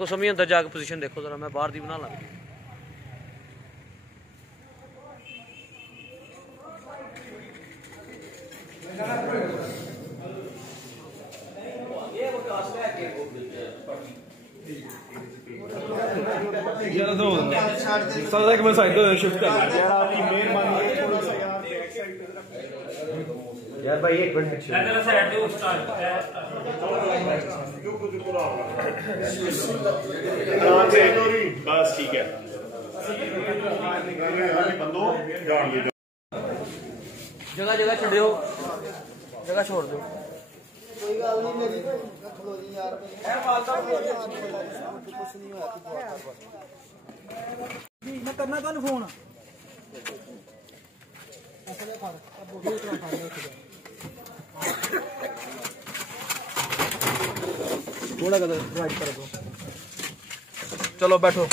देखो समी अंदर जाके पोजीशन देखो जरा, मैं बाहर दी बना ला। यार दो सादा के मैं साइड दो शिफ्ट कर यार, आपकी मेहरबानी है थोड़ा सा यार बैक साइड पे यार भाई एक मिनट इधर साइड दे स्टार्ट क्यों कुछ पूरा होगा बस ठीक है बंदो जगह जगह छोड़ो, जगह छोड़ दो। कोई गल नहीं मेरी खलो जी यार मैं करना तुहानू फोन थोड़ा राइट कर दो। चलो बैठो।